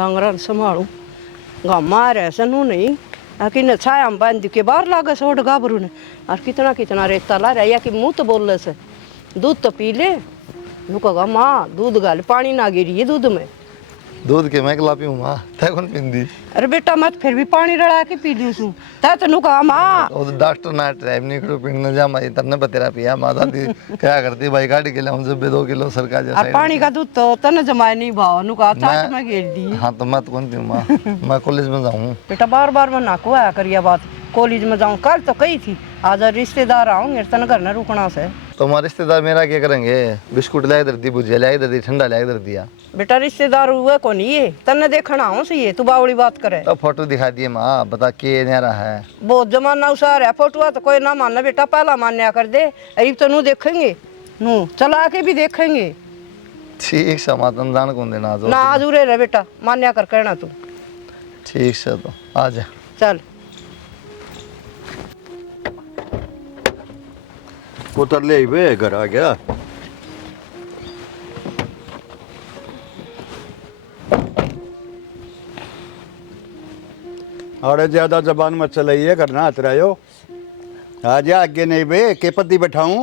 डांगरा संभालू गामा रह सनू नहीं आकि न छाया बांध के बाहर लागे सोड गाभरू ने और कितना कितना रेता ला रहा या कि मुंह तो बोल से दूध तो पी ले नु कहा माँ दूध गाल पानी ना गिरी है दूध में दूध के मैं कला पीऊँ माँ तै कौन पींदी अरे बेटा मत फिर भी पानी रड़ा के पी ली सू तै तो नु कहा माँ वो तो डॉक्टर ना टाइम नहीं करो पीने जा मैं तरने बतेरा पिया माँ दादी क्या करती भाई गाड़ी के लिए हम जब 2 किलो सरकार जैसा और पानी का दूध तो तने जमाए नहीं भाव नु कहा चाट में घेर दी हाँ तो मैं तो कौन पीऊँ माँ मैं कॉलेज में जाऊँ बेटा बार बार मैं नाको आया करिया बात कॉलेज में जाऊँ कल तो कही थी आज रिश्तेदार आऊंगे तन घर न रुकना से तो हमारे रिश्तेदार मेरा क्या करेंगे बिस्कुट लाए इधर दी भुजिया लाए इधर दी ठंडा लाए इधर दिया बेटा रिश्तेदार हुए को नहीं ये तन्ने देखना हो सही है तू बावड़ी बात करे तो फोटो दिखा दिए माँ बता के न्यारा है बहुत जमाना उसार है फोटो तो कोई ना मानना बेटा पहला मान्या कर दे अरे तो नू देखेंगे नू चला के भी देखेंगे ठीक से मातन जान कौन देना आज ना आज उरे रहे बेटा मान्या कर कहना तू ठीक से तो आ जा चल उतर ले वे घर आ गया अरे ज्यादा जबान मत चलाइए करना हत रहे हो आ जा आगे नहीं बे के पति बैठाऊं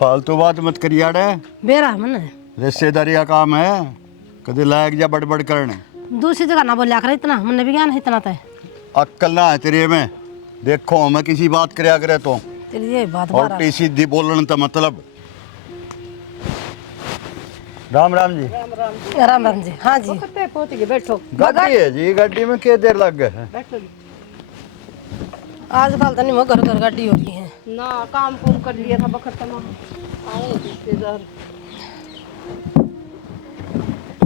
फालतू बात मत करिए रे बेरा मन रिश्तेदारी का काम है कभी लायक जा बड़बड़ करने दूसरी जगह ना बोलिया कर इतना मन भी ज्ञान है इतना तय अक्कल ना है तेरे में देखो मैं किसी बात करया करे तो तेरी ये बात और बारा सीधी बोलने का मतलब राम राम जी राम राम जी हाँ जी कितने पहुंच गए बैठो गाड़ी है जी गाड़ी में क्या देर लग गए बैठो आजकल तो नहीं वो घर घर गाड़ी हो रही है ना काम कुम कर लिया था बखत तमा आए रिश्तेदार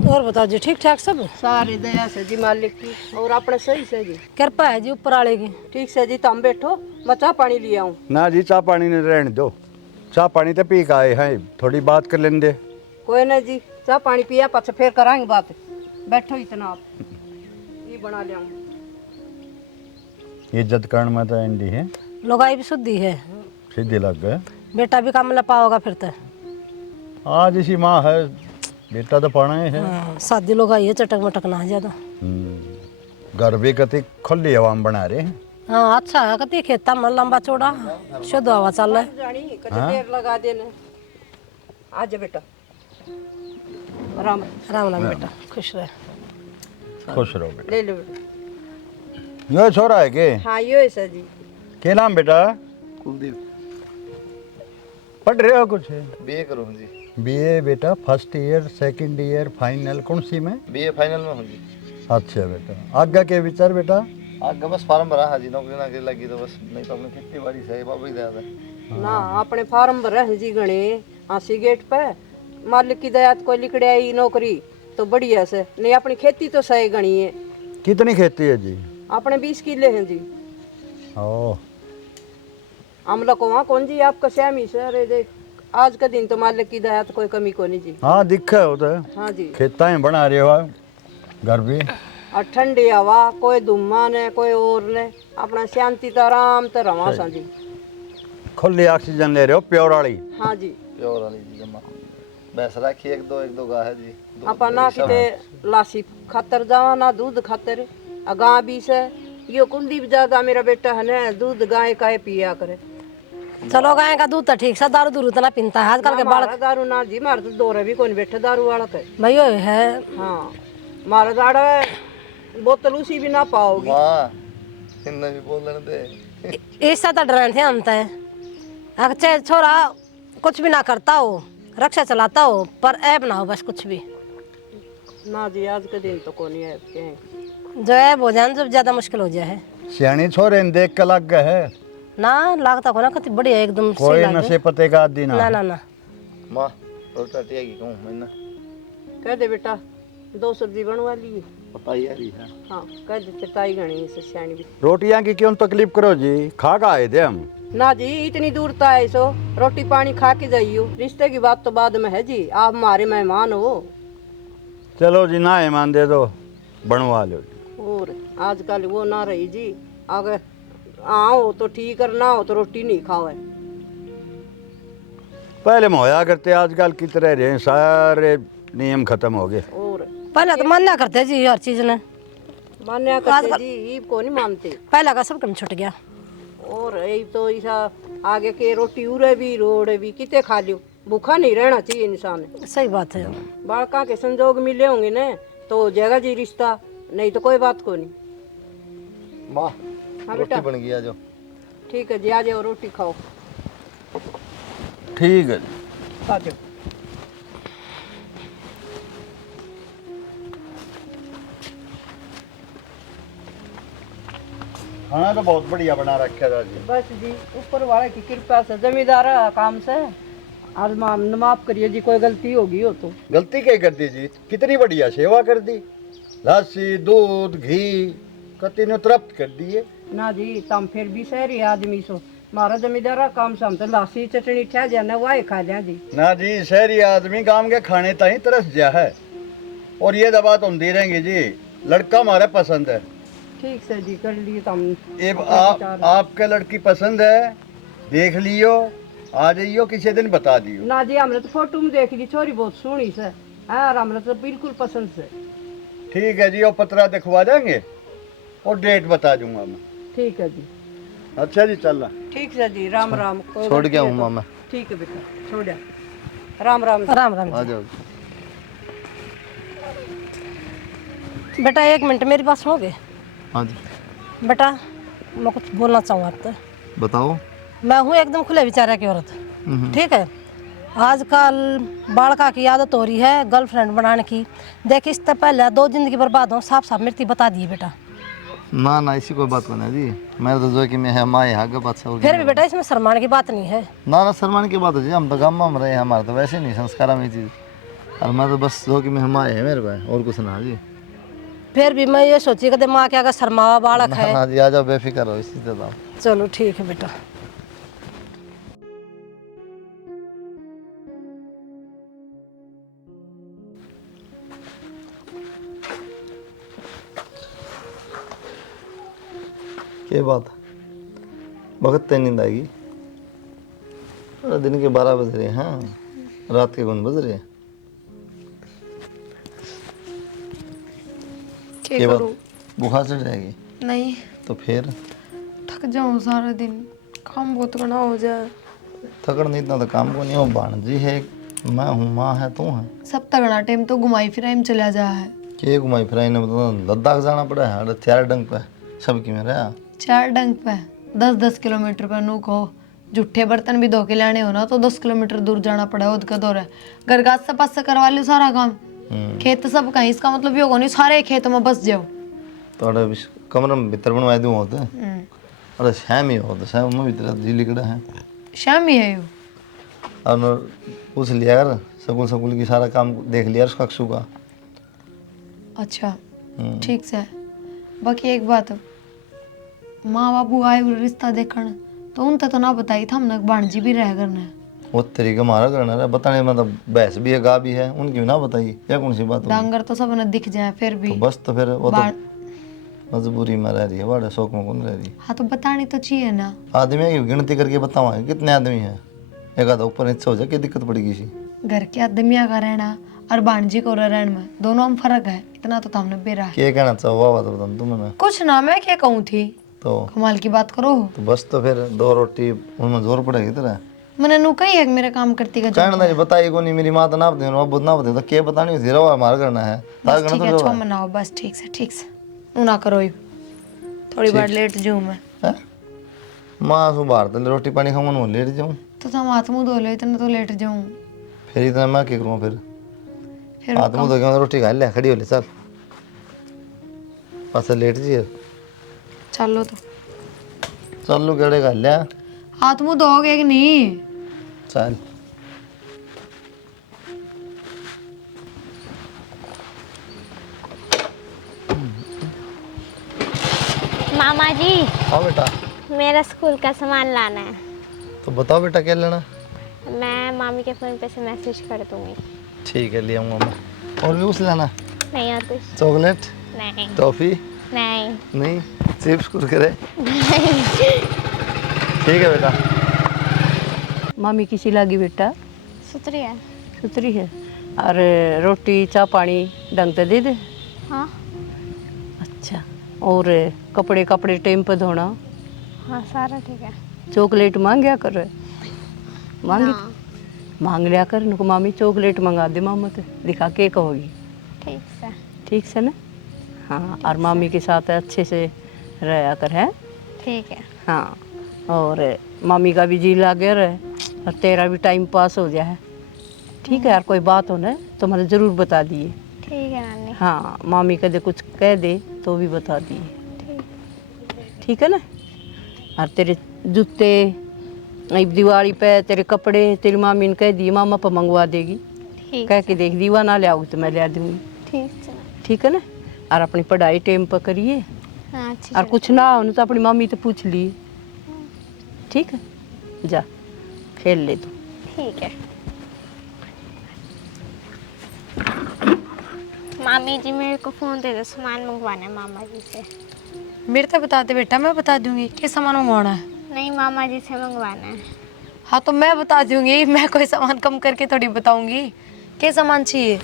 और बताओ जी ठीक ठाक सब सारी दया से जी मालिक की और अपने सही से जी कृपा है जी ऊपर वाले की ठीक से जी तुम बैठो मैं चाह पानी ले आऊं ना जी चाह पानी नहीं रहने दो चाह पानी तो पी का आए हैं थोड़ी बात कर लेंगे कोई नहीं जी चाह पानी पिया पाछे फिर कराएंगे बात बैठो इतना आप ये बना ले आऊं इज्जत करण में तो एंडी है लोगाई भी शुद्धि है सीधी लग गए बेटा भी काम लपा होगा फिर तो आज इसी माँ है बेटा तो पढ़ा है हाँ, शादी लोग आई है चटक मटक ना ज्यादा घर भी कति खुली हवा में बना रहे हैं हाँ अच्छा है कति खेता में लंबा चौड़ा शुद्ध हवा चल रहा है जानी कभी देर लगा देने आ जा बेटा राम राम राम बेटा खुश रहे खुश रहो बेटा ले लो बेटा यो छोरा है के हाँ यो है सर जी के नाम बेटा कुलदीप पढ़ रहे हो कुछ बीए करूँ जी बीए बेटा first year second year final कौन सी में बीए फाइनल में हूँ जी अच्छा बेटा आगे के विचार बेटा आगे बस फार्म भरा है जी नौकरी ना लगी तो बस नहीं तो अपनी खेती बाड़ी से बाबू ही दया ना अपने फार्म भरे हैं जी गणे आसी गेट पे मालिक की दया कोई लिखड़े आई नौकरी तो बढ़िया से नहीं अपनी खेती तो सही गणी है कितनी खेती है जी अपने 20 किले हैं जी ओ अमला को वहाँ कौन जी आपका श्यामी से अरे देख आज का दिन तो मालिक की दया तो कोई कमी को नहीं जी हाँ दिखा है उधर हाँ जी खेता ही बना रहे हो घर भी और ठंडी हवा कोई धुम्मा ने कोई और ने अपना शांति तो आराम तो रवा सा जी खुली ऑक्सीजन ले रहे हो प्योर वाली हाँ जी प्योर वाली जी जमा भैंस राखी एक दो गाय है जी अपा ना किते लासी खातर जावा ना दूध खातर गाय भी से यो कुलदीप जागा मेरा बेटा है ना दूध गाय का पिया करे चलो गाय का दूध तो ठीक सा दारू दूर उतना पीता है आजकल के बालक दारू ना जी मारे तो दौरे भी कौन बैठे दारू वाला के भाई यो है हाँ मारा दाड़ा बोतल उसी भी ना पाओगी माँ इन्हें भी बोल दे ऐसा तो डर थे हम तय अच्छा छोरा कुछ भी ना करता हो रक्षा चलाता हो पर ऐब ना हो बस कुछ भी ना जी आज के दिन तो कौन है जो ऐब हो जाए जब ज्यादा मुश्किल हो जाए सियाणी छोरे ने देख के लग गए है ना लागता को ना कति बढ़िया एकदम से कोई लागे। नशे पते का आदि ना ना ना ना माँ रोटा टिया की कहूँ मैंने कह दे बेटा 2 सब्जी बनवा ली पता ही है हाँ कह दे चटाई गणी से सियानी भी रोटियां की क्यों तकलीफ करो जी खा का आए थे हम ना जी इतनी दूर तो आए सो रोटी पानी खा के जाइयो रिश्ते की बात तो बाद में है जी आप हमारे मेहमान हो चलो जी ना ईमान दे दो बनवा लो जी और आजकल वो ना रही जी अगर आओ तो ठीक और ना हो तो रोटी नहीं खाओ है पहले मोया करते आजकल की तरह रहे सारे नियम खत्म हो गए और पहले तो मान्या करते जी हर चीज ने, मान्या करते जी ईब को नहीं मानते। पहले का सब कम छूट गया। और यही तो ऐसा आगे के रोटी उरे भी रोड़े भी किते खा लियो, भूखा नहीं रहना चाहिए इंसान। सही बात है। बालका के संजोग मिले होंगे ना तो हो जाएगा जी रिश्ता, नहीं तो कोई बात को नहीं। माँ हाँ रोटी बेटा बन गई, आ जाओ। ठीक है जी, आ जाओ रोटी खाओ। ठीक है। आ जाओ। खाना तो बहुत बढ़िया बना रखा था जी। बस जी ऊपर वाले की कृपा से, जमींदार काम से। और माफ करिए जी, कोई गलती होगी हो तो। गलती क्या कर दी जी, कितनी बढ़िया सेवा कर दी, लस्सी दूध घी कति ने तृप्त कर दिए। ना जी तम फिर भी शहरी आदमी सो, मारा जमींदारा काम से हम तो लासी चटनी ठह जाने वाए खा लिया जी। ना जी शहरी आदमी गांव के खाने ताई तरस जा है, और ये दबा तो हम दे रहेंगे जी, लड़का हमारे पसंद है। ठीक से जी कर लिए तम। अब आपके लड़की पसंद है, देख लियो, आ जाइयो, किसी दिन बता दियो। ना जी हमने तो फोटो में देख ली, छोरी बहुत सोहनी से है और हमने तो बिल्कुल पसंद से। ठीक है जी, और पतरा दिखवा देंगे और डेट बता दूंगा मैं। ठीक है जी। अच्छा जी, चल रहा। ठीक है जी, राम राम। कोई छोड़ गलती के है आऊँ तो- मैं। ठीक है बेटा, छोड़ा। राम राम। राम राम आ जाओ। जी। बेटा 1 मिनट मेरी बात सुनोगे? हाँ जी बेटा मैं कुछ बोलना चाहूँ आपसे। बताओ। मैं हूँ एकदम खुले विचार की औरत, ठीक है। आजकल बालका की आदत हो रही है गर्लफ्रेंड बनाने की। देख इससे पहले 2 जिंदगी बर्बाद हो, साफ साफ मृत्यु बता दी बेटा। ना ना ऐसी कोई बात नहीं जी, मैं तो जो कि मैं है माँ यहाँ के बात से। फिर भी बेटा इसमें शर्माने की बात नहीं है। ना ना शर्माने की बात है जी, हम तो गाँव में रहे हैं, हमारा तो वैसे नहीं संस्कार में चीज़। और मैं तो बस जो कि मैं माँ है मेरे पास, और कुछ ना जी। फिर भी मैं ये सोची कि माँ के अगर शर्मावा बालक है। हाँ जी, आ जाओ बेफिक्र हो, इसी से बताओ। चलो ठीक है बेटा। क्या बात वक्त तय नींद आएगी? अरे दिन के 12 बज रहे हैं, हाँ रात के 1 बज रहे हैं। क्या बात, करूं? बुखार चढ़ जाएगी? नहीं, तो फिर थक जाऊं सारा दिन, काम बहुत करना हो जाए। थकड़ नहीं, इतना तो काम को नहीं हो। भाणजी है, मैं हूँ, माँ है, तू है। सब तगड़ा टाइम तो घुमाई फिराई में चला जा है। के घुमाई फिराई ने मतलब लद्दाख जाना पड़ा है। अरे 4 डंक पे सबकी में रहा। 4 डंक पे 10-10 किलोमीटर पर नू को जूठे बर्तन भी धो के लाने हो ना तो 10 किलोमीटर दूर जाना पड़ा। उद का दौर है, घर का से पास से करवा लो सारा काम। खेत सब कहीं, इसका मतलब ये होगा नहीं सारे खेत में बस जाओ। थोड़ा कमरे में भीतर बनवाए दूँ होते। अरे श्याम ही होता, श्याम में भीतर जी लिकड़ा है। शाम ही है यो। और पूछ लिया कर, सकूल सकूल की सारा काम देख लिया उसका अक्षु का। अच्छा ठीक से। बाकी एक बात, माँ बाबू आए हुए रिश्ता देखने तो उनसे तो ना बताई था, हमने भाणजी भी रह करना है। वो तरीका हमारा करना है बताने, मतलब भैंस भी है गा भी है, उनकी भी ना बताइए, या कौन सी बात होगी? डांगर तो सब ने दिख जाए फिर भी। तो बस तो फिर वो तो मजबूरी में रह रही है, बड़े शौक में कौन रह रही है। हाँ तो बतानी तो चाहिए ना। आदमी की गिनती करके बताओ कितने आदमी हैं, एक आधा ऊपर नीचे हो जाए क्या दिक्कत पड़ेगी इसी। घर के आदमिया का रहना और भाणजी को रहने में दोनों में फर्क है, इतना तो हमने बेरा है। क्या कहना चाहो वाह तो बता तुम्हें। कुछ ना, मैं क्या कहूँ थी, तो कमाल की बात करो। तो बस तो फिर 2 रोटी उनमें जोर पड़ेगी तरह। मैंने नु कही है कि मेरा काम करती का कहना नहीं बताई को नहीं, मेरी माँ तो ना बता, अब ना बता तो क्या बतानी थी, रवा हमारा करना है तार बस करना ठीक तो है, जो छो है। मनाओ बस। ठीक से नु ना करो, थोड़ी बार लेट जाऊँ मैं। हैं? माँ सु बाहर तो रोटी पानी खाऊं मैं लेट जाऊँ, तो तुम हाथ मुँह धो लो, इतना तो लेट जाऊँ फिर इतना मैं क्या करूँ? फिर हाथ मुँह धो के रोटी खा ले, खड़ी हो ले, चल बस लेट जी चलो तो चल लो केड़े खा लिया, हाथ मुँह धोगे कि नहीं? चल। मामा जी, हाँ बेटा, मेरा स्कूल का सामान लाना है। तो बताओ बेटा क्या लेना? मैं मामी के फ़ोन पे से मैसेज कर दूँगी। ठीक है ले आऊँगा मैं। और भी कुछ लेना? नहीं और कुछ? चॉकलेट, नहीं टॉफ़ी? नहीं नहीं, चिप्स कुरकुरे? ठीक है बेटा। मामी किसी लागी बेटा? सुतरी है। सुतरी है। और रोटी चाय पानी ढंग से दे दे। हाँ अच्छा, और कपड़े कपड़े टाइम पे धोना। हाँ सारा ठीक है। चॉकलेट मांगया कर, मांगी ना, मांग लिया कर। उनको मामी चॉकलेट मंगा दे मामा ते, दिखा के कहोगी। ठीक से। ठीक से ना? हाँ, और मामी के साथ अच्छे से रहा कर है। ठीक है। हाँ, और मामी का भी जी लगे रहे और तेरा भी टाइम पास हो जाए। ठीक है यार, कोई बात हो ना तो मुझे ज़रूर बता दिए। ठीक है नानी। हाँ, मामी कदे कुछ कह दे तो भी बता दिए। ठीक। ठीक है ना? और तेरे जूते, दिवाली पे तेरे कपड़े तेरी मामी ने कह दिए मामा पर मंगवा देगी। ठीक। कह के देख, दीवा ना ले आओगी तो मैं ले दूँगी। ठीक से। ठीक है ना? और अपनी पढ़ाई टाइम पर करिए। हाँ अच्छी और चल- कुछ ना हो तो अपनी मम्मी तो पूछ लिए। ठीक है, जा खेल ले तू। ठीक है। मामी जी मेरे को फ़ोन दे दो, सामान मंगवाना है मामा जी से। मेरे तो बता दे बेटा, मैं बता दूंगी क्या सामान मंगवाना है। नहीं, मामा जी से मंगवाना है। हाँ तो मैं बता दूंगी, मैं कोई सामान कम करके थोड़ी बताऊंगी। क्या सामान चाहिए?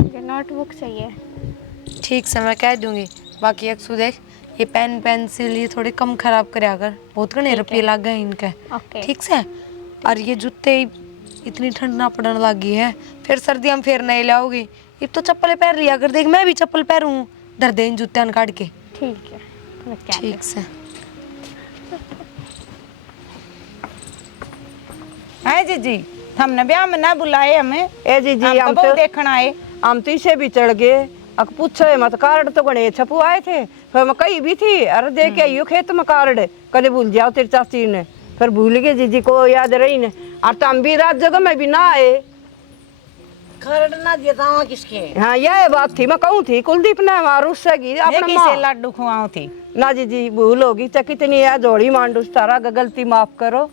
मुझे नोटबुक चाहिए। ठीक से मैं कह दूंगी। बाकी अक्सू देख, ये पेन पेंसिल ये थोड़े कम खराब करे कर, बहुत घने रुपये लग गए इनके। ओके। ठीक से। और ये जूते इतनी ठंड ना पड़ने लगी है, फिर सर्दियाँ में फिर नहीं लाओगी। अब तो चप्पलें पहन रही अगर, देख मैं भी चप्पल पहनूँ डर दे इन जूते काट के। ठीक है, मैं क्या ठीक से। है जीजी, हमने ब्याह में ना बुलाए हमें। ए जी जी, हम तो देखना आए। हम तो इसे भी चढ़ गए। अक पूछो मत, कार्ड तो गणे छपू आए थे। फिर मैं कही भी थी, अरे दे के आइयो खेत में कार्ड, कदे भूल जाओ तेरी चाची ने। फिर भूल गए जीजी को याद रही ने। और तुम भी रात जगह में भी ना आए। खरड़ ना दिया था वहाँ किसके? हाँ, यह बात थी, मैं कहूँ थी कुलदीप ने हमारा उससे अपना किसे लड्डू खुआऊं थी। ना जी भूल होगी तो कितनी है जोड़ी मांडू तारा, गलती माफ करो।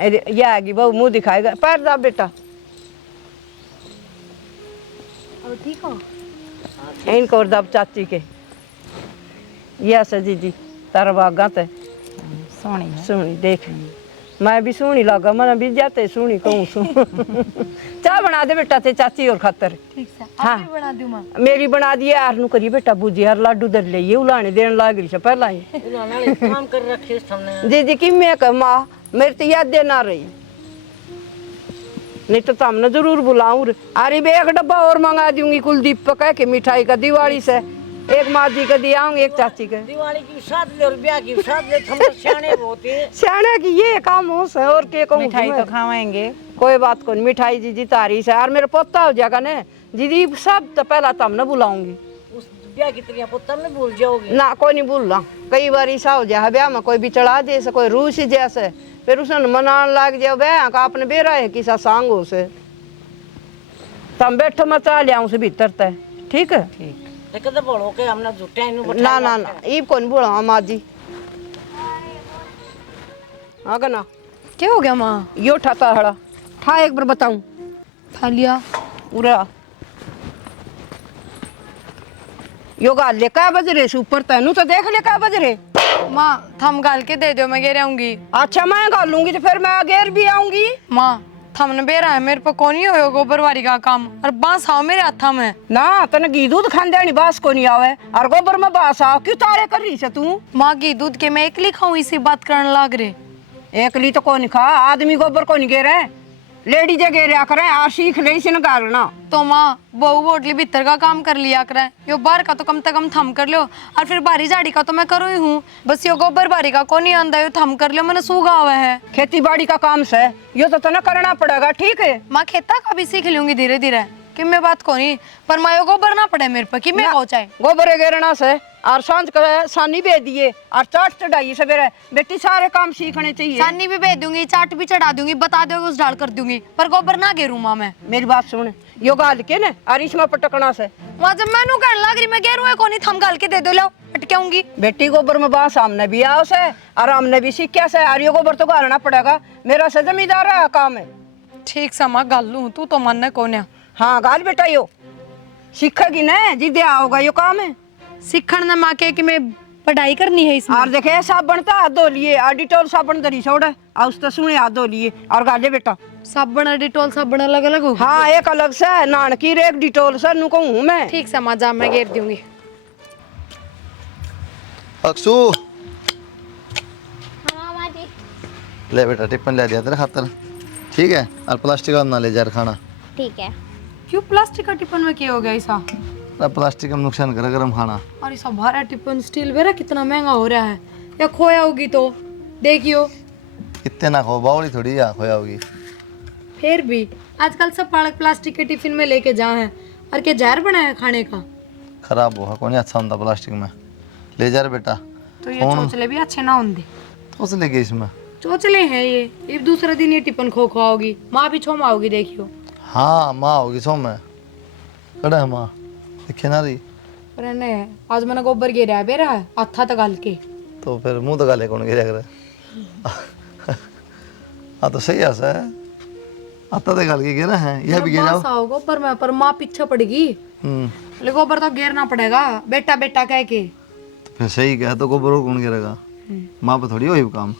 ये आएगी बहू, मुंह दिखाएगा। पैर दाब बेटा। अब ठीक हो? इनको और दाब चाची के। ये से जी तारा बागा ते सोनी है। सुनी देख, मैं भी सुनी लगा, मैं भी जाते सुनी कहूँ सुन। चाय बना दे बेटा ते चाची और खातर। ठीक से। हाँ। आप भी बना दूँ माँ? मेरी बना दिए यार नु करिए बेटा, बुझी यार लाडू दर ले ये उलाने देने लाग से पहला ही। उन्होंने काम कर रखे हमने। जी कि मैं कह माँ मेरी तो याद ना रही, नहीं तो तुमने जरूर बुलाऊं। अरे बे एक डब्बा और मंगा दूंगी कुलदीप पे कह के मिठाई का, दिवाली से एक माँ जी का दिया आऊंगी, एक चाची का। दिवाली की साथ ले और ब्याह की साथ ले, हम सियाने बहुत है। सियाने की ये काम हो से और के कहूँ। मिठाई तो खावाएंगे। कोई बात को नहीं, मिठाई जी तारीफ है। और मेरा पोता हो जाएगा ना दीदी, सब तो पहला तुमने बुलाऊंगी। उस ब्याह की तैयारी पुत्र में भूल जाओगे। ना कोई नहीं भूलना। कई बार ऐसा हो जाए ब्याह में कोई भी चढ़ा जैसे कोई रूस ही जैसे, फिर उसने मनान लग जाओ ब्याह का आपने बेरा है किसा सांग हो से। तुम बैठो मैं चा लिया से भीतर तय। ठीक है? ठीक। कदे बोलो के हमने झूठे इनु बैठा। ना ना ना, ई कौन बोला माँ जी। आगे ना क्या हो गया माँ? यो ठाता हड़ा ठा, एक बार बताऊं। खा लिया। पूरा यो गाल ले क्या बज रहे ऊपर तेनू तो देख ले क्या बज रहे। माँ थम गाल के दे दो, मैं गिर आऊंगी। अच्छा मैं गालूंगी तो फिर मैं अगेर भी आऊंगी। माँ थमने बेरा है, मेरे पर कौन ही हो गोबर वारी का काम, और बांस आओ मेरे हाथा में। ना तने घी दूध खाने बास को नहीं आवे और गोबर में बास आओ, क्यों तारे कर रही से तू? माँ घी दूध के मैं एकली खाऊं, इसी बात करने लाग रहे। एकली तो कौन खा, आदमी गोबर को नहीं गेरे, लेडीज गेरिया करे। आ सीख ले इसे न गालना। तो माँ बहू बोटली भीतर का काम कर लिया करे, यो बाहर का तो कम से कम थम कर लो, और फिर बारी झाड़ी का तो मैं करूँ ही हूँ। बस यो गोबर बारी का कौन ही आंदा, यो थम कर लो, मैंने सूगा हुआ है। खेती बाड़ी का काम से यो तो तना करना पड़ेगा। ठीक है? माँ खेता का भी सीख लूंगी धीरे धीरे, कि मैं बात को नहीं, पर माँ यो गोबर ना पड़े मेरे पर, कि मैं हो चाहे गोबर गेरना से और सांझ का सानी बे दिए और चाट चढ़ाइए सवेरे। बेटी सारे काम सीखने चाहिए। सानी भी भेज दूंगी, चाट भी चढ़ा दूंगी, बता दो उस ढाल कर दूंगी, पर गोबर ना गेरू माँ मैं। मेरी बात सुन, यो गाल के ना और इसमें पटकना से। वहाँ जब मैनू कहने लग रही मैं गेरू है कौन, थम गाल के दे दो, लो अटकाऊंगी। बेटी गोबर में बास हमने भी आओ से और हमने भी सीखा से, और यो गोबर तो गालना पड़ेगा। मेरा से जमींदार है काम है। ठीक समा गाल लू, तू तो मन कौन है। हाँ गाल बेटा, यो सीखेगी ना जिदे आओगा यो काम है। सीखण न माँ के कि मैं पढ़ाई करनी है इसमें। और देखे साबन तो हाथ धो लिए, और डिटोल साबन दरी छोड़ और उस तो सुने हाथ धो लिए और गाले बेटा। साबुन डिटोल साबुन अलग अलग हो। हाँ एक अलग से है, नानकी रे एक डिटोल सर नु कहूँ मैं। ठीक से माँ जा मैं घेर दूंगी। अक्सू हाँ मामा जी। ले बेटा टिफिन ले दिया तेरे खातर, ठीक है, और प्लास्टिक का ना ले जा खाना। ठीक है। क्यों प्लास्टिक का टिफिन में क्या हो गया ऐसा? प्लास्टिक का नुकसान करे गरम खाना। और ऐसा भारा टिफिन स्टील वेरा कितना महंगा हो रहा है, या खोया होगी तो देखियो। इतने ना खो, बावली थोड़ी या खोया होगी। फिर भी आजकल सब बालक प्लास्टिक के टिफिन में लेके जा हैं, और क्या जहर बनाया खाने का। खराब हुआ कौन अच्छा होता प्लास्टिक में, ले जा रे बेटा। तो ये चोचले भी अच्छे ना होंगे। उस ले गई इसमें। चोचले हैं ये दूसरा दिन ये टिफिन खो खाओगी, माँ भी छोमा होगी देखियो। हाँ माँ होगी सो में कड़ा है माँ, दिखे ना रही। रहने है आज मैंने गोबर गिरा है बेरा है आथा तक गाल के। तो फिर मुंह तो गाले कौन गिरा करे। हाँ तो सही है सर, आता तो गाल के गिरा है, यह भी गिरा। आओ गोबर में पर माँ पीछे पड़ेगी। ले गोबर तो गिरना पड़ेगा बेटा बेटा कह के। तो फिर सही कहा तो गोबर और कौन गिरेगा, माँ पे थोड़ी वही काम।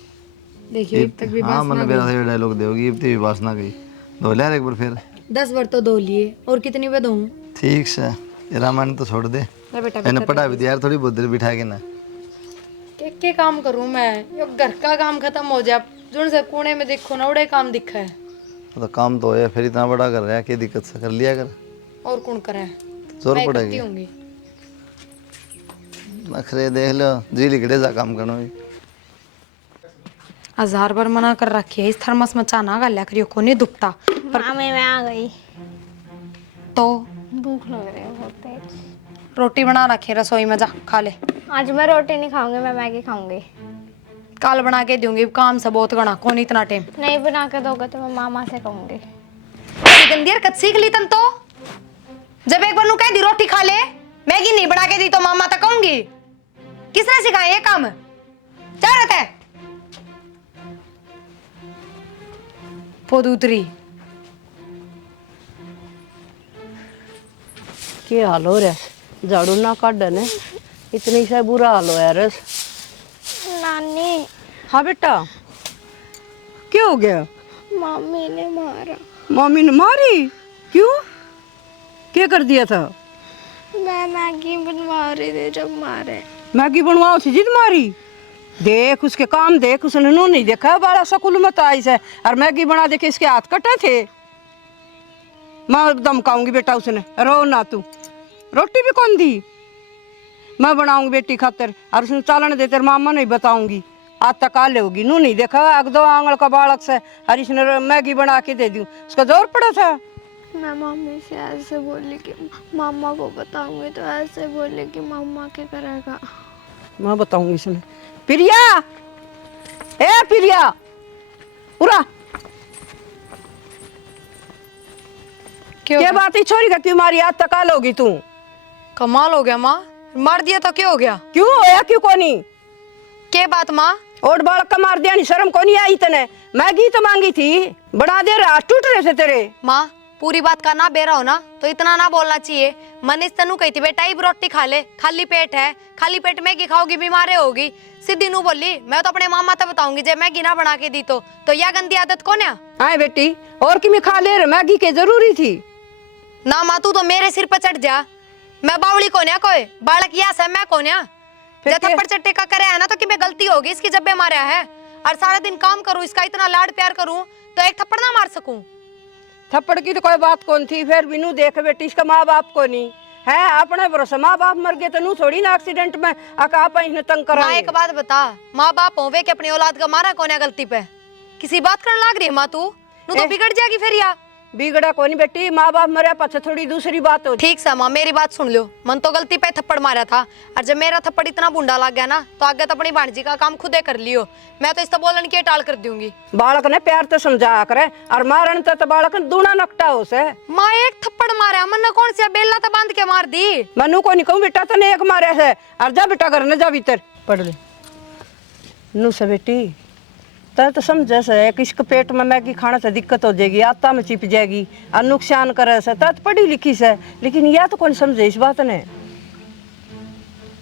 देखिए अब तक भी हाँ मैंने बेरा से डायलॉग दोगी, इतनी भी बात ना गई। धो लिया एक बार फिर। 10 बार तो धो लिए, और कितनी बार धोऊं? ठीक से ये रामायण तो छोड़ दे, ले बेटा मैंने पढ़ा भी दिया यार, थोड़ी बहुत देर बिठा के ना। के काम करूं मैं, यो घर का काम खत्म हो जाए जुन से कोने में देखो ना उड़े काम दिखा है। तो काम तो है, फिर इतना बड़ा कर रहा है, क्या दिक्कत से कर लिया कर। और कौन करे, जोर मैं पड़ेगी। करती होंगी। नखरे देख लो, जी लिखड़े जा काम करना भी। 1000 बार मना कर रखी है इस थर्मस में चा ना गाल्या करियो को नहीं दुखता। मामी मैं आ गई। तो भूख लग रही है बहुत तेज। रोटी बना रखी है रसोई में, जा खा ले। आज मैं रोटी नहीं खाऊंगी, मैं मैगी खाऊंगी। कल बना के दूंगी, काम से बहुत गणा कौन इतना टाइम। नहीं बना के दोगे तो मैं मामा से कहूंगी। गंदी हरकत सीख ली तन तो, जब एक बार नु कह दी रोटी खा ले, मैगी नहीं बना के दी तो मामा तक कहूंगी। किसने सिखाया ये काम, क्या रहता है पोदूतरी। क्या हाल हो रहा है, झाड़ू ना काट ने, इतनी से बुरा हाल हो यार। नानी हाँ बेटा क्या हो गया? मम्मी ने मारा। मम्मी ने मारी? क्यों, क्या कर दिया था? मैं मैगी बनवा रही थी जब मारे। मैगी बनवाओ थी जिद मारी? देख उसके काम देख, उसने नो नहीं देखा बड़ा स्कूल में तो आई से, और मैगी बना दे के इसके हाथ कटे थे। मैं धमकाऊंगी बेटा उसने, रो ना तू। रोटी भी कौन दी? मैं बनाऊंगी बेटी खातर, और उसने चालन दे तेरे मामा नहीं बताऊंगी। आज तक आ ले होगी, नू नहीं देखा अग 2 आंगल का बालक से, और इसने मैगी बना के दे दी, उसका जोर पड़ा था। मैं मम्मी से ऐसे बोली कि मामा को बताऊंगी, तो ऐसे बोली कि मामा क्या करेगा। मैं बताऊंगी इसने। प्रिया, ए प्रिया उरा, क्या बात है छोरी का, क्यों मारी? आज तक आ लोगी तू? कमाल हो गया माँ, मार दिया तो क्या हो गया? क्यों होया क्यों कोनी? के बात माँ? और बालक का मार दिया, नहीं शर्म कोनी आई तने? मैगी तो मांगी थी, बना दे, रात टूट रहे थे तेरे। माँ पूरी बात का ना बेरा हो ना तो इतना ना बोलना चाहिए। मनीष तनु कही थी बेटा एक रोटी खा ले, खाली पेट है, खाली पेट मैगी खाओगी बीमार होगी। सीधी नू बोली मैं तो अपने मामा तक बताऊंगी जब मैगी ना बना के दी तो यह गंदी आदत कौन है? आए बेटी, और कि मैं खा ले रहे, मैगी के जरूरी थी ना माँ, तू तो मेरे सिर पर चढ़ जा। मैं बावली कौन है, कोई बालक यास है, मैं कौन है? फिर जब थप्पड़ चट्टे का करे है ना तो कि मैं गलती होगी इसकी जब मारा है, और सारा दिन काम करूं, इसका इतना लाड प्यार करूं तो एक थप्पड़ ना मार सकूं? थप्पड़ की तो कोई बात कौन थी, फिर भी नू देख बेटी इसका माँ बाप को नहीं है, अपने भरोसे माँ बाप मर गए तो नू थोड़ी ना एक्सीडेंट में आप इन्हें तंग करा। माँ एक बात बता, माँ बाप होवे कि अपनी औलाद का मारा कौन है गलती पे? किसी बात करने लाग रही है माँ तू? तो बिगड़ जाएगी फिर या बिगड़ा कोनी बेटी, माँ बाप मरे पाछे थोड़ी दूसरी बात हो। ठीक सा माँ मेरी बात सुन लो, मन तो गलती पे थप्पड़ मारा था, और जब मेरा थप्पड़ इतना बूंदा लग गया ना तो आगे तो अपनी भांजी का काम खुदे कर लियो। मैं तो इस तो बोलन की टाल कर दूंगी। बालक ने प्यार तो समझा करे, और मारन तो बालक ने दूना नकटा हो से। माँ एक थप्पड़ मारा, मन कौन सी बेला तो बांध के मार दी। मनु को नहीं कहूँ बेटा तने एक मारे से, और जा बेटा घर न जा भीतर पढ़ ले। नू से बेटी तो समझे से कि इसके पेट में मैगी खाने से दिक्कत हो जाएगी, आत्ता में चिप जाएगी और नुकसान करे से, तो पढ़ी लिखी से, लेकिन यह तो कौन समझे इस बात ने।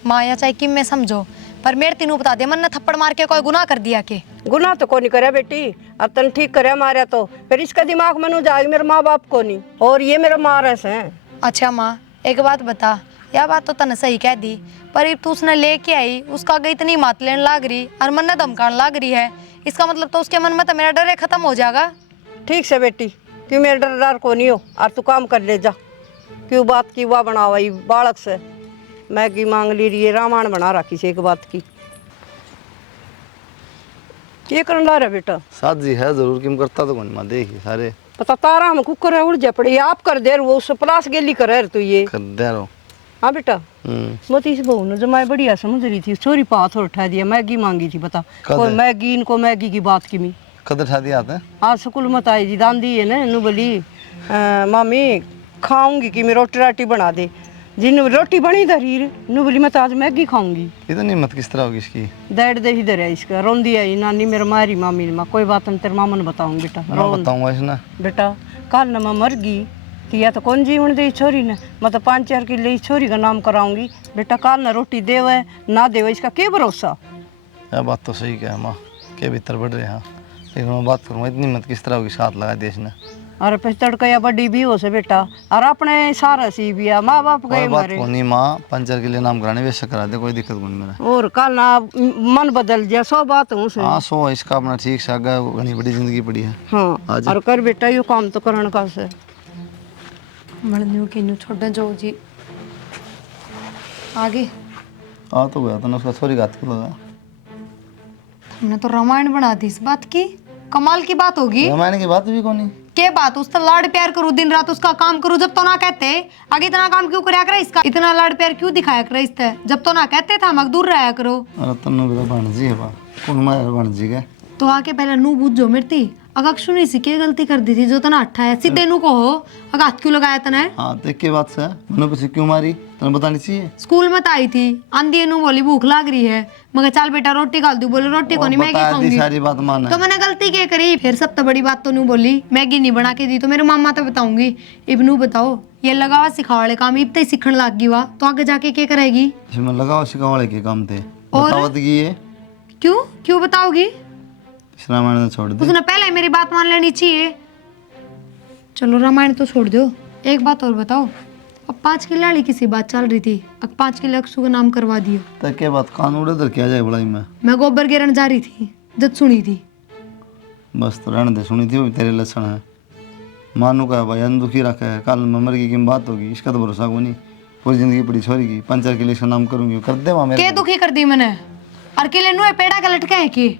माँ या चाहे कि मैं समझो, पर मेरे तीनों बता दे मन ने थप्पड़ मार के कोई गुनाह कर दिया के? गुनाह तो को नहीं करे बेटी, और तन ठीक करे मारे तो फिर इसका दिमाग में नु जाएगी मेरे माँ बाप को नहीं, और ये मेरा माँ रस है। अच्छा माँ एक बात बता, यह बात तो तने सही कह दी, पर अब तू उसने लेके आई, उसका आगे इतनी मात लेने लाग रही और मन धमकाने लाग रही है, इसका मतलब तो उसके मन में तो मेरा डर है खत्म हो जाएगा। ठीक से बेटी, क्यों मेरे डर को नहीं हो, और तू काम कर ले जा। क्यों बात की हुआ बनावाई बालक से, मैगी मांग ली रही है, रामायण बना रखी से एक बात की। ये करने ला रहा बेटा? शादी है जरूर, किम करता तो कौन माँ देखी सारे पता तारा हम कुकर है उड़ जा पड़ी, आप कर दे वो उस प्लास गेली कर तू ये। कर दे रहो। हाँ बेटा, वो तो इस बहू ने जमाई बढ़िया समझ रही थी, छोरी पाथ और उठा दिया, मैगी मांगी थी बता, कोई मैगी इनको मैगी की बात की मी कद उठा दिया आता है? आज स्कूल मत आई जी दांदी है ना, नु बोली मामी खाऊंगी कि मैं रोटी राटी बना दे, जिन रोटी बनी धरी नु बोली मैं तो आज मैगी खाऊंगी। इतनी हिम्मत किस तरह होगी इसकी? डेढ़ दे ही दर है इसका, रोंदी आई नानी मेरे मारी मामी ने, कोई बात नहीं तेरे मामा ने बताऊंगी बेटा। मैं बताऊंगा इसने बेटा कल न मैं मर गई कि या तो कौन जीवन दे छोरी ने, मैं तो 5-4 किलो इस छोरी का नाम कराऊंगी बेटा, कल न रोटी देवे ना देवे इसका क्या भरोसा। यह बात तो सही कहा माँ, के भीतर बढ़ रहे हैं, लेकिन मैं बात करूँगा इतनी हिम्मत किस तरह होगी, साथ लगा दिया इसने। अरे फिर तड़का या बड़ी भी हो से बेटा, और अपने सारा सी भी है, माँ बाप गए बात मारे। नहीं माँ, 5-4 किलो नाम कराने वैसे करा दे, कोई दिक्कत नहीं मेरा। और कल ना मन बदल जाए 100 बात हूँ से। हाँ 100 इसका अपना ठीक से आगे घनी बड़ी जिंदगी पड़ी है। हाँ और कर बेटा यो काम तो करने का से। मड़न्यू की न्यू छोड़ने जो जी आगे आ तो गया तो उसका छोरी घात को लगा। हमने तो रामायण बना दी इस बात की, कमाल की बात होगी। रामायण की बात भी कौन? के बात, उसका लाड प्यार करूं दिन रात उसका काम करूं, जब तो ना कहते आगे इतना काम क्यों कराया करे, इसका इतना लाड प्यार क्यों दिखाया करे इससे, जब तो ना कहते था हम दूर रहा करो। अरे तन्नू मेरा भांजी है बा, कौन मारा भांजी का? तो आके पहले नू बुझो मिर्ती, अगर सुनी सी के गलती कर दी थी जो तना अट्ठा है, सीधे नू को हो अगर हाथ क्यों लगाया तना है। हाँ देख के बात से मैंने पूछी क्यों मारी, तने बतानी चाहिए। स्कूल में तो आई थी, आंधी नू बोली भूख लाग रही है, मगर चल बेटा रोटी खा दू, बोले रोटी को नहीं मैगी खाऊंगी, सारी बात माना तो मैंने गलती क्या करी, फिर सब तो बड़ी बात तो नू बोली मैगी नहीं बना के दी, तो मेरे मामा तो बताऊंगी। इब नू बताओ ये लगावा सिखा वाले काम इब तो सीखने लग गई वा, तो आगे जाके क्या करेगी। इसमें लगाओ सिखाओ वाले के काम थे, बतावत की ये क्यों क्यों बताओगी, रामायण ने छोड़ दे। उसने पहले मेरी बात मान लेनी चाहिए। चलो रामायण तो छोड़ दो, एक बात और बताओ, अब 5 की लाड़ी किसी बात चल रही थी, अब 5 किलो अक्षु का नाम करवा दियो, तो क्या बात कान उड़े तो क्या जाए बड़ाई में। मैं गोबर गिरन जा रही थी जब सुनी थी। बस तो रहने दे, सुनी थी वो तेरे लक्षण है, मानू का भाई अनदुखी रखा है, कल में मर की बात होगी, इसका तो भरोसा को नहीं, पूरी जिंदगी पड़ी छोरी की, 5-4 किलो इसका नाम करूंगी, कर दे वहाँ मेरे के दुखी कर दी मैंने, और किले नुए पेड़ा का लटका है कि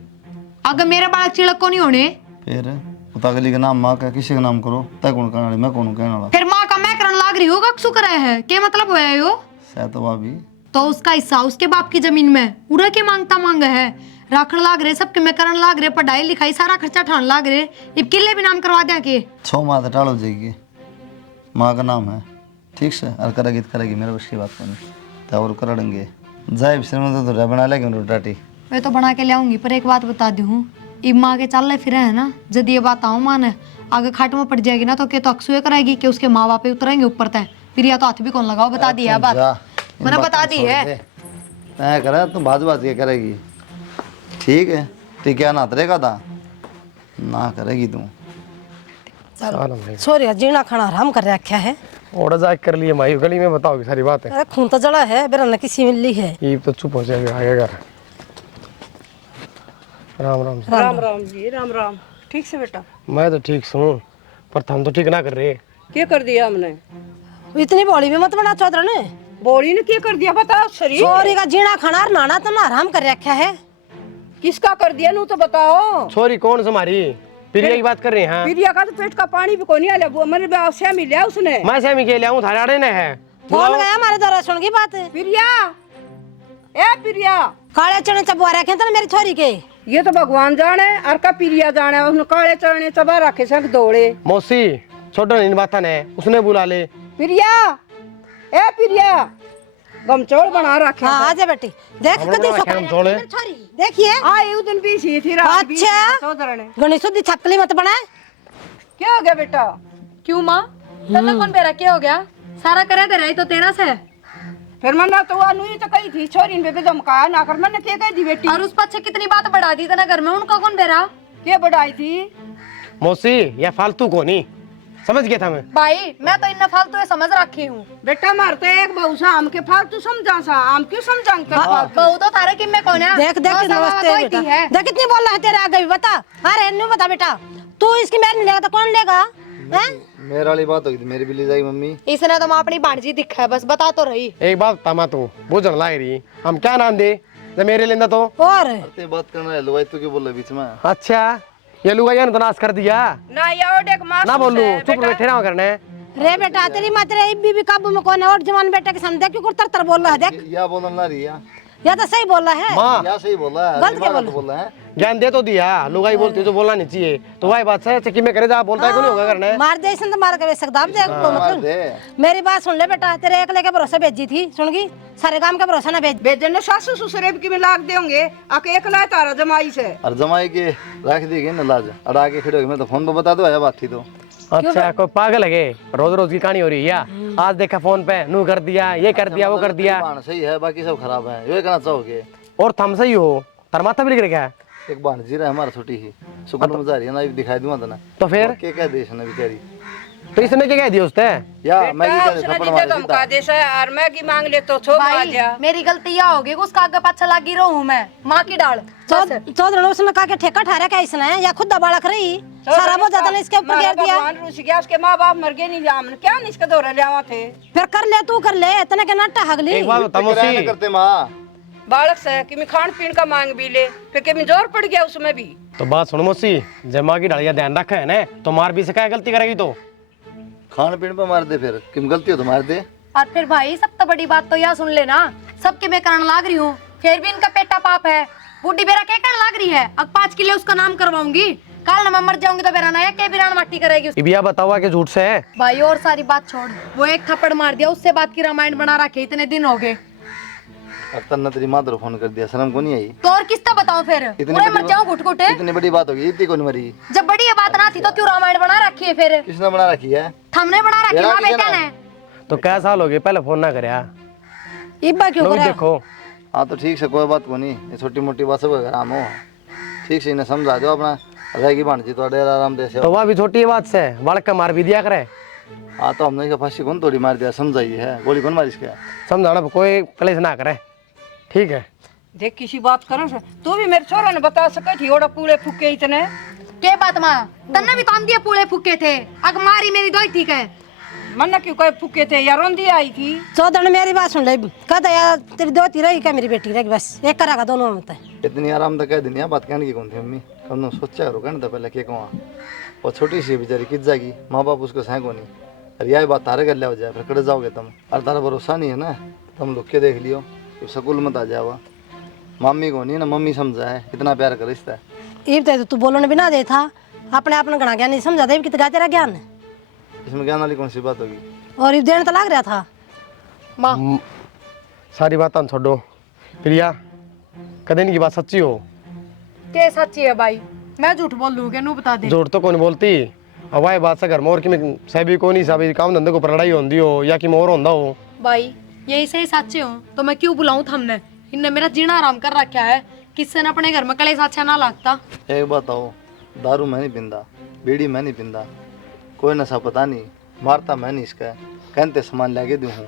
अगर मेरे बालक चिड़क को नहीं होने, फिर पता गली का नाम माँ का किसी का नाम करो, तय कौन कहने वाली, मैं कौन कहने वाला, फिर माँ का मैं करन लाग रही होगा अक्षु कराया है, क्या मतलब होया यो, शायद तो भाभी तो उसका हिस्सा उसके बाप की जमीन में पूरा के मांगता मांग है, राखण लाग रहे सबके में करन लाग रहे, पढ़ाई लिखाई सारा खर्चा ठान लाग रहे, ये किले भी नाम करवा दिया के 6 माह तो टाल हो जाएगी, माँ का नाम है ठीक से, और करेगी तो करेगी, मेरे बस की बात नहीं, तो और कर देंगे जाए सिर में तो बना लेंगे रोटाटी, मैं तो बना के ले आऊंगी, पर एक बात बता दी हूँ, इब माँ के चल फिर है ना, जब ये बात आऊँ माने आगे खाट में पड़ जाएगी ना, तो क्या तो अक्सुए कराएगी कि उसके माँ बाप उतरेंगे ऊपर तय, फिर या तो हाथ भी कौन लगाओ, बता दी है बात, मैंने बता दी है। तय करे तुम बाजू बात क्या करेगी, ठीक है टिकिया ना तरेगा था ना करेगी तू। छोरिया जीना खाना आराम कर रखा है, और जाके कर लिए माई गली में बताओगी सारी बात है। अरे खून तो जड़ा है बेरा न किसी मिली है, ये तो चुप हो जाएगा आगे घर। राम राम जी। राम राम जी, राम राम। ठीक से बेटा? मैं तो ठीक सुन, पर हम तो ठीक ना कर रहे। क्या कर दिया हमने? इतनी बॉडी में मत बना चौधरी ने, बॉडी ने क्या कर दिया बता, शरीर छोरी का जीना खाना और नाना तो ना आराम कर रखा है, किसका कर दिया नू तो बताओ। छोरी कौन हमारी प्रिया की बात कर रहे हैं? प्रिया का तो पेट का पानी भी कोनी आले, वो मेरे से मिला उसने, मैं सेमी के लिया हूँ, थारे आड़े ने है। कौन गया हमारे द्वारा सुन की बात, प्रिया ए प्रिया, काले चने चबवा रखे थे मेरी छोरी के, ये तो भगवान जाने और का प्रिया जाने, उसने काले चने चबा रखे संग दौड़े। मौसी छोटा इन बात है उसने बुला ले। प्रिया ए प्रिया, गमचोड़ बना रखे। हाँ आजा बेटी, देख कदी छोड़े छोरी देखिए आई उस दिन भी सी थी रात भी अच्छा गणेश दी छकली मत बना। क्या हो गया बेटा? क्यों माँ, तन्ने कौन बेरा क्या हो गया, सारा करे दे रही तो तेरा से फिर मैंने तो अनु ही तो कही थी छोरी ने बेबे धमकाया ना कर, मैंने क्या कह दी बेटी? और उस पीछे कितनी बात बढ़ा दी तना घर में, उनका कौन बेरा? क्या बढ़ाई थी? मौसी या फालतू को नहीं समझ गया था मैं। भाई मैं तो इन फालतू ये समझ रखी हूँ। बेटा मारते एक बहू सा हम के फालतू समझा सा, हम क्यों समझाएंगे फालतू? बहू तो तारे किम में कौन है? देख देख नमस्ते बेटा, देख कितनी बोल रहा है तेरे आगे भी, बता। अरे नहीं बता बेटा, तू इसकी मेहर नहीं लेगा तो कौन लेगा? हैं? मेरे वाली बात होगी तो मेरी भी ले जाएगी मम्मी। इसने तो माँ अपनी भांजी दिखा है, बस बता तो रही। एक बात तमा तू बुझन लाई रही, हम क्या नाम दे जब मेरे लेंदा तो? और ते बात करना है लुगाई, तू क्यों बोल रहा बीच में? अच्छा ये लुगाइया ने तो नाश कर दिया ना यार देख मां ना बोलू, चुप बैठे रहो करने। रे बेटा तेरी माँ तेरे भी काबू में कौन है? और जवान बेटे के सामने क्यों तर तर बोल रहा है? देख या बोलना ना रही या तो सही बोल रहा है, माँ या सही बोला है, गलत क्या बोल रहा है? ज्ञान दे तो दिया, लुगाई बोलती है तो बोलना नहीं चाहिए, तो वही बात है चक्की में करे जा बोलता है क्यों नहीं होगा करने? मार दे इसने तो मार के सकता अब देख तो मार मतलब। दे। मेरी बात सुन ले बेटा, तेरे एकले के भरोसे भेजी थी, सुनगी सारे काम के भरोसे ना भेज। बेजन ने सासू ससुरे की में लाग देंगे आके एक लाए तारा जमाई से। और जमाई के रख देगी ना लाज, और आगे खड़े हो मैं तो फोन पे बता दो आया बात थी तो। अच्छा कोई पागल है रोज रोज की कहानी हो रही है या? आज देखा फोन पे नू कर दिया, ये कर दिया, वो कर दिया। बाण सही है, बाकी सब खराब है, ये कहना चाहोगे? और थम सही हो, तार माथा भी लिख रखा है। एक बाण जीरा है हमारा छोटी ही सुकून मजा आ रही है ना, दिखाई दूंगा तो ना। तो फिर क्या कह दे इसने बेचारी? तो इसने क्या कह दिया उसने? या मैं बेटा क्या उसने थप्पड़ दी मार जगह मुका दे से और मैं की मांग ले तो छोड़ आ भाई जा। मेरी गलती यह होगी कि उसका आगे पाछा लागी रहूं मैं, माँ की डाल। चौधरी उसने कहा कि ठेका ठहरा क्या इसने, या खुद दबाड़ रही सारा बहुत ज्यादा ने इसके ऊपर गिर दिया। भगवान रूस गया, उसके माँ बाप मर गए नहीं जामन क्या नहीं इसके दौरे ले आवा थे। फिर कर ले तू कर ले, इतने के नट्टा हगली। एक बात बता मौसी, करते माँ बालक से कि मैं खान पीन का मांग भी ले, फिर कि मैं जोर पड़ गया उसमें भी। तो बात सुनो मौसी, जब माँ की डालिया ध्यान रखा है ना तो मार भी सका गलती करेगी तो खान पीन पे मार दे, फिर किम गलती हो तो मार दे। और फिर भाई सब तो बड़ी बात तो यह सुन लेना, सबके मैं करने लाग रही हूँ, फिर भी इनका पेटा पाप है। बूढ़ी बेरा क्या करने लाग रही है? अब 5 किलो उसका नाम करवाऊंगी, कल ना मैं मर जाऊंगी तो बेरा नया के बिरान माटी करेगी। इबिया बतावा के झूठ से है भाई और सारी बात छोड़, वो एक थप्पड़ मार दिया, उससे बात की रामायण बना रखे, इतने दिन हो गए। अब तन्ना तेरी माँ फोन कर दिया, शर्म को नहीं आई? तो और किसका बताऊं फिर? पूरे मर जाऊं घुट घुट। इतनी बड़ी बात होगी, इतनी कौन मरी? जब बड़ी ये बात ना थी तो क्यों रामायण बना रखी है फिर? किसने बना रखी है? हमने बना रखी, माँ बेटा ने। तो क्या साल हो गए पहले फोन ना करया? इब्बा क्यों लोग करे? देखो हाँ तो ठीक से कोई बात को नहीं, ये छोटी मोटी बात सब आराम हो, ठीक से इन्हें समझा दो अपना, रहेगी भांजी तो डेरा आराम दे से। तो वह भी छोटी बात से बालक का मार भी दिया करे। हाँ तो हमने इसका फांसी कौन तोड़ी मार दिया, समझाइए है, गोली कौन मारी इसका? समझाना कोई कलेश ना करे, ठीक है? देख किसी बात करो से तू भी मेरे छोरा ने बता सके थी ओड़ा पूरे फूके इतने के बात माँ तन्ने भी काम दिए, पूरे फूके थे, अग मारी मेरी दो ठीक है। मन क्यों कहे फूके थे या रोंदी आई थी? चौधरी ने मेरी बात सुन ले, कहता यार तेरी दोती रहेगी क्या मेरी बेटी रहेगी, बस एक करेगा दोनों में। इतनी आराम तक कह देनी बात कहने की कौन थी मम्मी? कौन सोचा करो कहने था पहले के कहूँ, और छोटी सी बेचारी किस जाएगी, माँ बाप उसको सह को नहीं, अरे यह बात तारे कर लिया हो जाए फिर कड़े जाओगे तुम, और तारा भरोसा नहीं है ना, तुम लोग के देख लियो स्कूल मत आ जावा, मम्मी को नहीं ना मम्मी समझा है, इतना प्यार कर रिश्ता है। इब तो तू बोलने भी ना दे था, अपने आप ने गणा ज्ञान नहीं समझा, देव कितना तेरा ज्ञान है, इसमें ज्ञान वाली कौन सी बात होगी? और इब देने तो लग रहा था। माँ सारी बात छोड़ो प्रिया, कदे की बात सच्ची हो? के सच्ची है भाई? मैं झूठ बोल दूं क्या? नू बता दे। झूठ तो कौन बोलती, अब वही बात से घर में और कि सभी को नहीं सभी काम धंधे को लड़ाई होती हो या कि मोर होता हो। भाई यही से सच्चे हो तो मैं क्यों बुलाऊं थमने? इनने मेरा जीना आराम कर रखा है, किससे ने अपने घर में कलेश अच्छा ना लगता। एक बात आओ, दारू मैं नहीं पींदा, बीड़ी मैं नहीं पींदा, कोई नशा पता नहीं, मारता मैं नहीं इसका, कहते सामान लाके दूँ हूँ,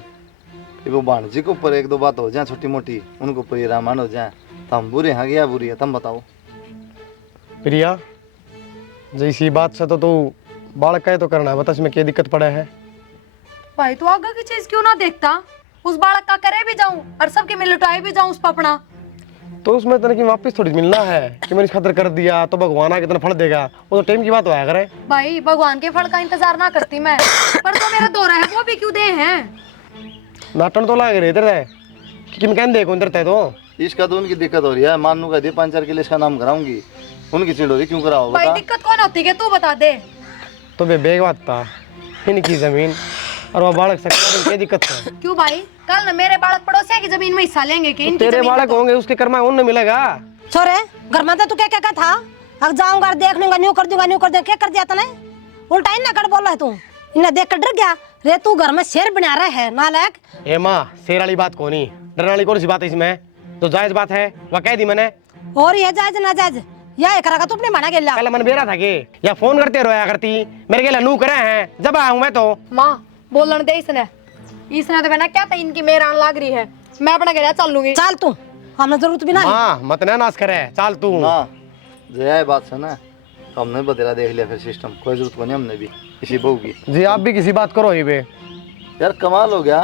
वो भाणजी के ऊपर एक दो बात हो जाए छोटी मोटी, उनको ऊपर ये रामायण हो जाए तो हम बुरे हैं या बुरी है, तुम बताओ। प्रिया जैसी बात से तो तू बालक का तो करना है, बता इसमें क्या दिक्कत पड़ा है? भाई तू आगे की चीज क्यों ना देखता? उस बालक का करे भी जाऊं और सबके में लुटाए भी जाऊं उस पपड़ा, तो उसमें तने की वापस थोड़ी मिलना है कि मैंने इस खातिर कर दिया तो भगवान कितना फल देगा, वो तो टाइम की बात होया करे। भाई भगवान के फल का इंतजार ना करती मैं, पर तो मेरा दौरा है वो भी क्यों दे हैं? नाटन तो लाग रहे तेरे कि मैं कहने देखो इधर तो इसका तो उनकी दिक्कत हो रही है, मानू का दे 5-4 किलो इसका नाम कराऊंगी, उनकी चिड़ हो रही क्यों कराओ भाई बता? दिक्कत कौन होती है तू बता दे। तो बेग बात था इनकी जमीन और वो बालक से क्या दिक्कत है? क्यों भाई? कल न मेरे बालक पड़ोसिया की जमीन में हिस्सा लेंगे कि तो इनकी तेरे जमीन बालक होंगे उसके कर्मा उन्हें मिलेगा। छोरे घर में तो तू क्या क्या था, अब जाऊंगा देख लूंगा न्यू कर दूंगा क्या कर दिया तने? उल्टा इन ना कर बोल रहा है तू, इन्हें देख कर डर गया, रे तू घर में शेर बना रहा है नालायक। ए माँ शेर वाली बात कौन ही, डरने वाली कौन सी बात है इसमें? जो जायज बात है वह कह दी मैंने। और ये जायज ना जायज या एक रखा तू अपने माना गेला। पहले मन बेरा था के या फोन करते रोया करती, मेरे के लनू करे हैं जब आऊं मैं तो। माँ बोलन दे इसने तो मैंने क्या था इनकी मेरा आने लग रही है, मैं अपना घर चल लूंगी। चल तू, हमें जरूरत भी नहीं। माँ मत ना नाश करे, चल तू। हाँ जया बात से ना तो हमने बतेरा देख लिया फिर सिस्टम, कोई जरूरत को नहीं हमने भी इसी बहू की। जी आप भी किसी बात करो ही बे। यार कमाल हो गया,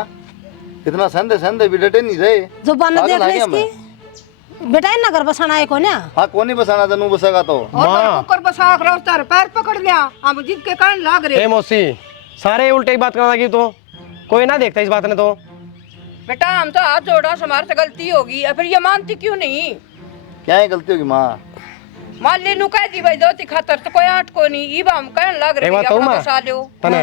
इतना संदे संदे भी डटे नहीं रहे। जो बन पागल देख आ ले गया मैं। इसकी बेटा इन नगर बसाना है को ना। हाँ कौन नहीं बसाना तनु बसेगा तो। माँ कुकर बसा रहा उतार पैर पकड़ लिया, हम जिद के कारण लाग रहे। ए मौसी सारे उल्टे ही बात करना लगी तो कोई ना देखता इस बात ने तो। बेटा हम तो हाथ जोड़ा, हमारे से गलती होगी, फिर ये मानती क्यों नहीं? क्या है गलती होगी माँ? मान ले नु कह दी भाई दोती खातर तो कोई आठ को नहीं, इब हम कहने लग रहे एक बात कि कहूं अपना मैं? बसा लो। तने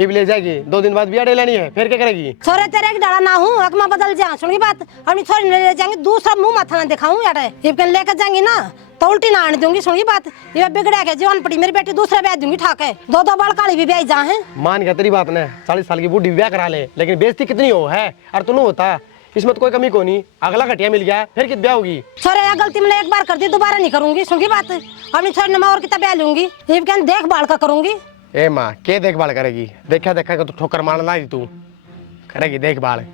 इब ले जाएगी 2 दिन बाद बिया लेनी है, फिर क्या करेगी? छोरे तेरे की डाला ना हूँ, अकमा बदल जा। सुन की बात, अपनी छोरी ने ले जाएंगे, दूसरा मुंह माथा ना दिखाऊं यार। ये लेकर जाएंगी ना तो उल्टी ना आने दूंगी। सुन की बात, ये बिगड़ा के जीवन पड़ी मेरी बेटी दूसरा ब्याह दूंगी ठाके। 2 बाल काली भी ब्याह जा है। मान गया तेरी बात ने, 40 साल की बूढ़ी ब्याह करा ले, लेकिन बेइज्जती कितनी हो है और तू होता इसमें तो कोई कमी को नहीं। अगला घटिया मिल गया फिर कित ब्याह होगी? छोरे यार गलती मैंने एक बार कर दी, दोबारा नहीं करूंगी। सुन की बात, अपनी छोरी ने मैं और कितना ब्याह लूंगी, ये भी देखभाल का करूंगी। ए माँ के देखभाल करेगी? देखा देखा कि तू ठोकर मारना रही, तू करेगी देखभाल?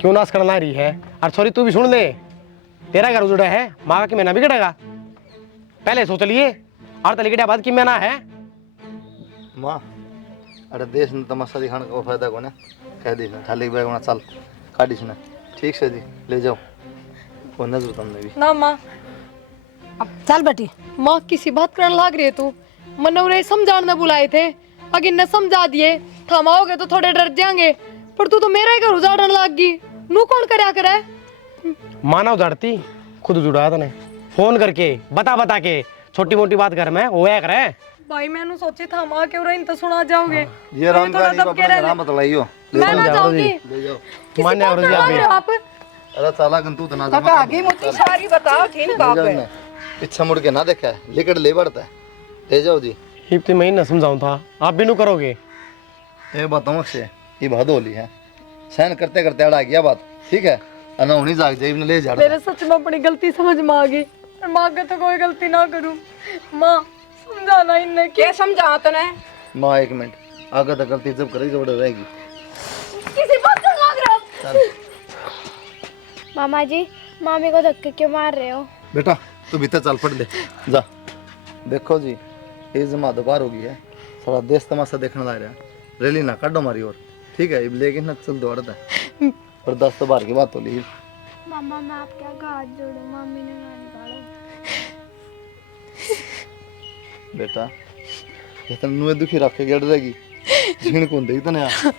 क्यों नाश करना रही है? और छोरी तू भी सुन ले, तेरा घर उजड़ा है, माँ की मैना बिगड़ेगा। पहले सोच लिए और तले के बाद की मैना है। माँ अरे देश ने तमाशा दिखाने का फायदा को ना कह दी खाली बैग में चल काटी सुना। ठीक से जी ले जाओ, वो नजर तुमने भी ना माँ चल बेटी। माँ किसी बात करने लग रही है तू, मनोरे समझाने बुलाए थे, अगर न समझा दिए थमाओगे तो थोड़े डर जाएंगे, पर तू तो मेरा ही घर उजाड़ने लग गई। नू कौन करया करे? माना उजाड़ती खुद उजाड़ा तने फोन करके बता के, छोटी मोटी बात घर में वो करे। भाई मैंने सोची था माँ के उरे तो सुना जाओगे। ये राम का नहीं अपना नाम बतलाइयो। मैं ना जाऊंगी। ले जाओ। किसी मान्य बात और करने लग रहे हो आप? अरे चाला गंतु तना काका आगे मुझे सारी बताओ ठीक बात है। पीछे मुड़ के ना देखा है, लेकर ले बढ़ता है। ले जाओ जी। इतने मैं ना समझाऊं था, आप भी नू करोगे? एक बताऊँ से ये बात होली है, सहन करते करते अड़ा गया बात। ठीक है अना होनी जाग जाए ले जा। मेरे सच में अपनी गलती समझ में आ गई, और माँ के तो कोई गलती ना करूं। माँ समझाना इन्हें क्या समझा तने? माँ 1 मिनट आगे तक गलती जब करेगी तो रहेगी। किसी बात से लग रहा है। मामा जी मामी को धक्के क्यों मार रहे हो? बेटा तू भीतर चल पड़ ले जा। देखो जी ये जमा दोबार हो गई है, सारा देश तमाशा देखने ला रहा है। रैली ना काटो हमारी ओर, ठीक है? लेकिन ना चल दौड़ता है पर 10 तो बार की बात हो ली। मामा मैं आपके आगे हाथ जोड़ू, मम्मी ने ना निकालो। बेटा ये तो नुए दुखी रख के गड़ रहेगी, झीण कौन देगी तने यार।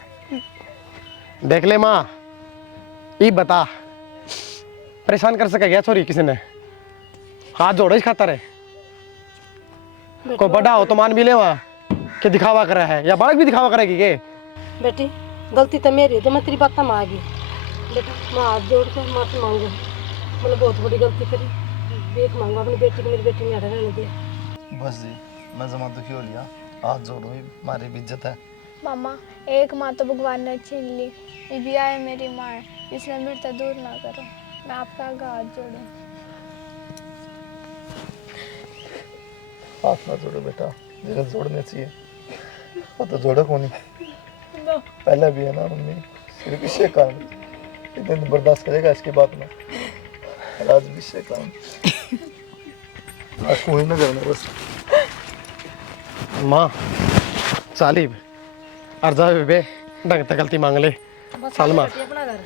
देख ले माँ, ये बता परेशान कर सके क्या छोरी किसी ने? हाथ जोड़ो इस खातर है। कोई बड़ा हो तो मान भी ले वहाँ कि दिखावा कर रहा है, या बालक भी दिखावा करेगी के? बेटी गलती तो मेरी है, तो मैं तेरी बात में आ गई। बेटा मैं हाथ जोड़ के माफी मांगू, मैंने बहुत बड़ी गलती करी। देख मांगू अपनी बेटी को, मेरी बेटी ने रहने नहीं दिया। बस जी मैं जमा दुखी हो लिया, हाथ जोड़ो हमारी भी इज्जत है। मामा एक माँ तो भगवान ने छीन ली, ये भी आए मेरी माँ है, इसने मृत्यु दूर ना करो। मैं आपका आगे हाथ जोड़ूं। हाथ ना जोड़ो बेटा, जगह जोड़ने चाहिए, वो तो जोड़ो को नहीं। पहले भी है ना मम्मी, सिर्फ इसे काम इतने बर्दाश्त करेगा इसकी बात में। आज भी इसे काम आज कोई ना करना बस। माँ सालिब अर्जा बे ढंग से गलती मांग ले। सलमा अपना घर